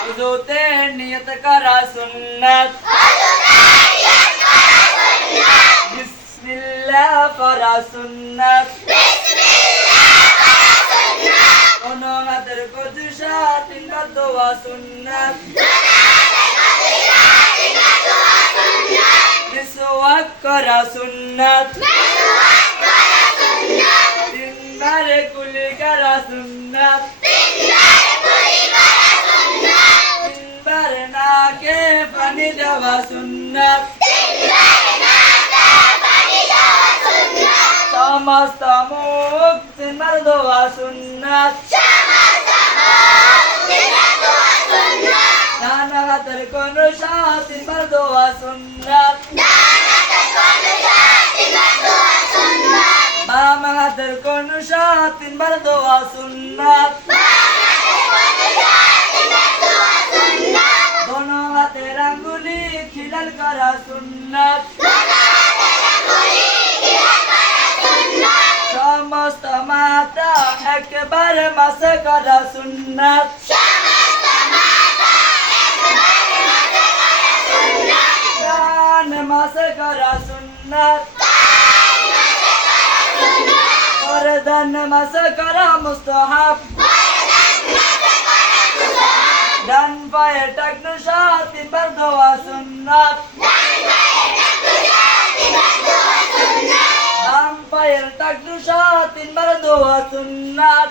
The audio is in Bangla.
वज़ूते नियत करा सुन्नत बिस्मिल्लाह पढ़ा सुन्नत दोनों हाथের কজুশা তিনবার দোয়া সুন্নাত মিসওয়াক করা সুন্নাত তিনবারে কুলি করা সুন্নাত তিনবারে নাকে পানি দেওয়া সুন্নাত সমস্ত মুখ তিনবার দোয়া সুন্নাত ডানা হাতের কনুশা তিনবার দোয়া সুন্নাত বাম হাতের কনুশা তিনবার দোয়া সুন্নাত दोनों हाथের আঙ্গুলি খিলাল করা সুন্নাত সমস্ত মাথা একবারে মাসে করা সুন্নাত কান মাসে করা সুন্নাত গর্দন মাসে করা মুস্তাহাব ডান পায়ে টাকনুশা তিনবার দোয়া সুন্নাত বাম পায়ের টাকনুশা তিনবার দোয়া সুন্নাত